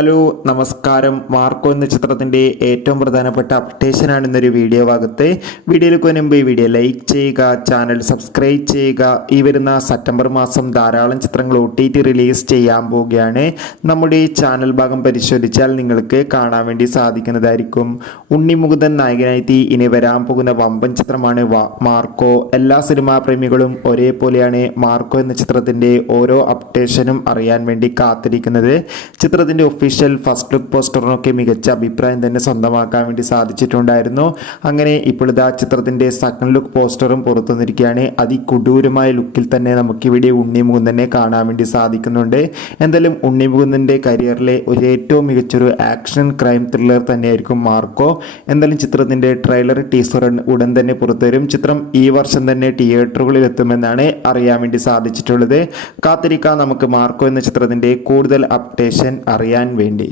Hello നമസ്കാരം. Marco എന്ന ചിത്രത്തിൻ്റെ ഏറ്റവും പ്രധാനപ്പെട്ട അപ്ഡേഷനാണ് ഇന്നൊരു വീഡിയോ ഭാഗത്ത്. വീഡിയോയിലേക്ക് മുൻപ് ഈ വീഡിയോ ലൈക്ക് ചെയ്യുക, ചാനൽ സബ്സ്ക്രൈബ് ചെയ്യുക. ഈ വരുന്ന സെപ്റ്റംബർ മാസം ധാരാളം ചിത്രങ്ങൾ OTT റിലീസ് ചെയ്യാൻ പോവുകയാണ്. നമ്മുടെ ചാനൽ ഭാഗം പരിശോധിച്ചാൽ നിങ്ങൾക്ക് കാണാൻ വേണ്ടി സാധിക്കുന്നതായിരിക്കും. ഉണ്ണി മുകുന്ദൻ നായകനായി ഇനി വരാൻ പോകുന്ന വമ്പൻ ചിത്രമാണ് മാർക്കോ. എല്ലാ സിനിമാ പ്രേമികളും ഒരേപോലെയാണ് മാർക്കോ എന്ന ചിത്രത്തിൻ്റെ ഓരോ അപ്ഡേഷനും അറിയാൻ വേണ്ടി കാത്തിരിക്കുന്നത്. ചിത്രത്തിൻ്റെ ഒഫീഷ്യൽ ഫസ്റ്റ് ലുക്ക് പോസ്റ്ററിനൊക്കെ മികച്ച അഭിപ്രായം തന്നെ സ്വന്തമാക്കാൻ വേണ്ടി സാധിച്ചിട്ടുണ്ടായിരുന്നു. അങ്ങനെ ഇപ്പോഴത്തെ ചിത്രത്തിൻ്റെ സെക്കൻഡ് ലുക്ക് പോസ്റ്ററും പുറത്തു വന്നിരിക്കുകയാണ്. അതികൊടൂരമായ ലുക്കിൽ തന്നെ നമുക്കിവിടെ ഉണ്ണി മുകുന്ദനെ കാണാൻ വേണ്ടി സാധിക്കുന്നുണ്ട്. എന്തായാലും ഉണ്ണി മുകുന്ദൻ്റെ കരിയറിലെ ഒരു ഏറ്റവും മികച്ചൊരു ആക്ഷൻ ക്രൈം ത്രില്ലർ തന്നെയായിരിക്കും മാർക്കോ. എന്തായാലും ചിത്രത്തിൻ്റെ ട്രെയിലർ ടീസർ ഉടൻ തന്നെ പുറത്തുവരും. ചിത്രം ഈ വർഷം തന്നെ തിയേറ്ററുകളിൽ എത്തുമെന്നാണ് അറിയാൻ വേണ്ടി സാധിച്ചിട്ടുള്ളത്. കാത്തിരിക്കാം നമുക്ക് മാർക്കോ എന്ന ചിത്രത്തിൻ്റെ കൂടുതൽ അപ്ഡേഷൻ അറിയാൻ വേണ്ടി.